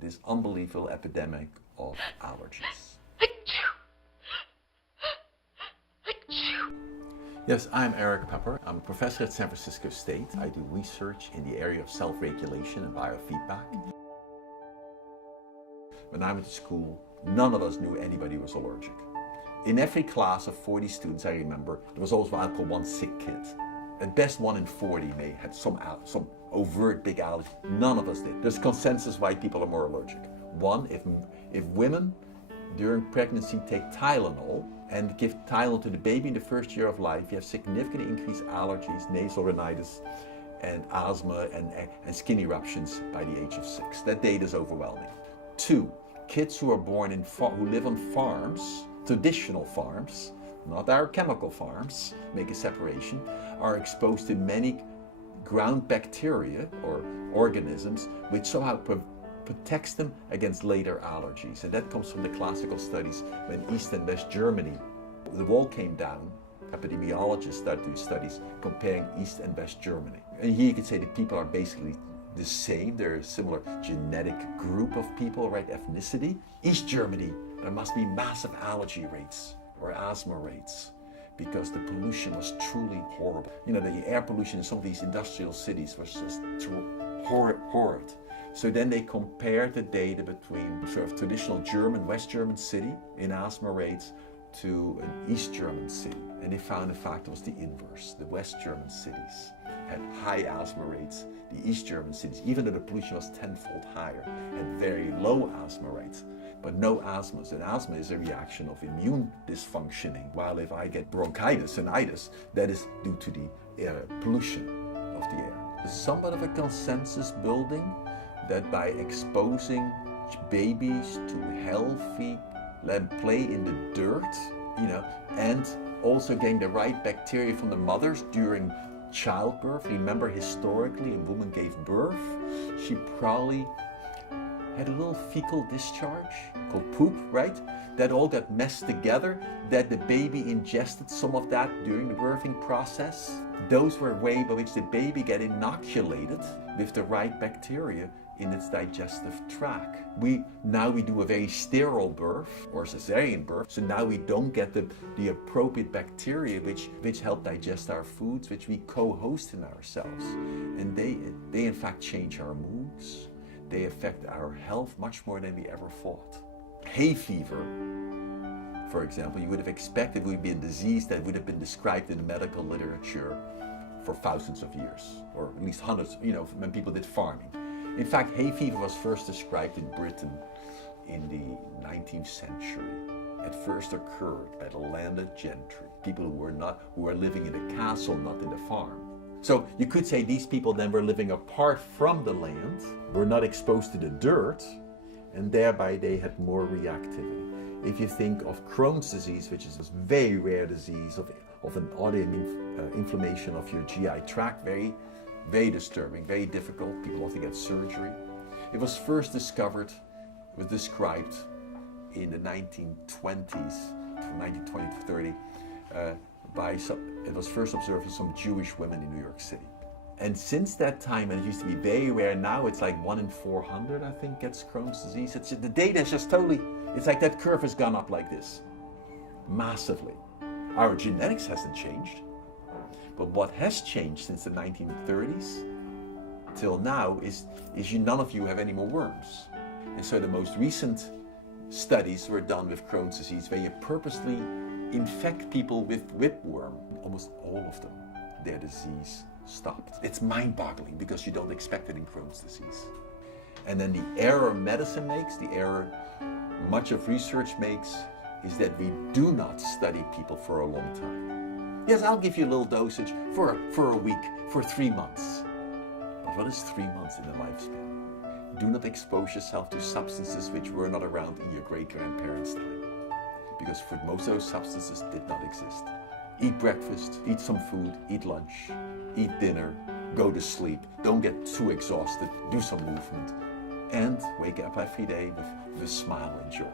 this unbelievable epidemic of allergies. Yes, I'm Eric Pepper. I'm a professor at San Francisco State. I do research in the area of self-regulation and biofeedback. When I went to school, none of us knew anybody was allergic. In every class of 40 students, I remember, there was always what I call one sick kid. At best, 1 in 40 may have some overt big allergy. None of us did. There's consensus why people are more allergic. One, if women during pregnancy take Tylenol and give Tylenol to the baby in the first year of life, you have significantly increased allergies, nasal rhinitis, and asthma and skin eruptions by the age of 6. That data is overwhelming. 2, kids who are born who live on farms, traditional farms, not our chemical farms, make a separation, are exposed to many ground bacteria or organisms which somehow protects them against later allergies. And that comes from the classical studies when East and West Germany, the wall came down. Epidemiologists started to do studies comparing East and West Germany. And here you could say that people are basically the same. They're a similar genetic group of people, right? Ethnicity. East Germany, there must be massive allergy rates or asthma rates because the pollution was truly horrible. You know, the air pollution in some of these industrial cities was just horrid. So then they compared the data between sort of traditional German, West German city in asthma rates to an East German city. And they found, in fact, it was the inverse. The West German cities had high asthma rates. The East German cities, even though the pollution was tenfold higher, had very low asthma rates, but no asthmas. And asthma is a reaction of immune dysfunctioning, while if I get bronchitis and itis, that is due to the pollution of the air. There's somewhat of a consensus building that by exposing babies to healthy, let them play in the dirt, you know, and also getting the right bacteria from the mothers during childbirth. Remember, historically, a woman gave birth, she probably had a little fecal discharge called poop, right? That all got messed together, that the baby ingested some of that during the birthing process. Those were ways by which the baby got inoculated with the right bacteria in its digestive tract. Now we do a very sterile birth or cesarean birth, so now we don't get the appropriate bacteria which help digest our foods, which we co-host in ourselves. And they in fact change our moods. They affect our health much more than we ever thought. Hay fever, for example, you would have expected would be a disease that would have been described in the medical literature for thousands of years, or at least hundreds, you know, when people did farming. In fact, hay fever was first described in Britain in the 19th century. It first occurred by the landed gentry, people who were living in the castle, not in the farm. So you could say these people then were living apart from the land, were not exposed to the dirt, and thereby they had more reactivity. If you think of Crohn's disease, which is a very rare disease of an autoimmune inflammation of your GI tract, very disturbing, very difficult. People often get surgery. It was first described in the 1920s, from 1920 to 30, it was first observed in some Jewish women in New York City. And since that time, and it used to be very rare, now it's like 1 in 400, I think, gets Crohn's disease. The data is just totally, it's like that curve has gone up like this, massively. Our genetics hasn't changed. But what has changed since the 1930s till now is none of you have any more worms. And so the most recent studies were done with Crohn's disease where you purposely infect people with whipworm. Almost all of them, their disease stopped. It's mind-boggling because you don't expect it in Crohn's disease. And then the error medicine makes, the error much of research makes, is that we do not study people for a long time. Yes, I'll give you a little dosage for a week, for 3 months. But what is 3 months in a lifespan? Do not expose yourself to substances which were not around in your great-grandparents' time. Because for most of those substances did not exist. Eat breakfast, eat some food, eat lunch, eat dinner, go to sleep. Don't get too exhausted, do some movement. And wake up every day with a smile and joy.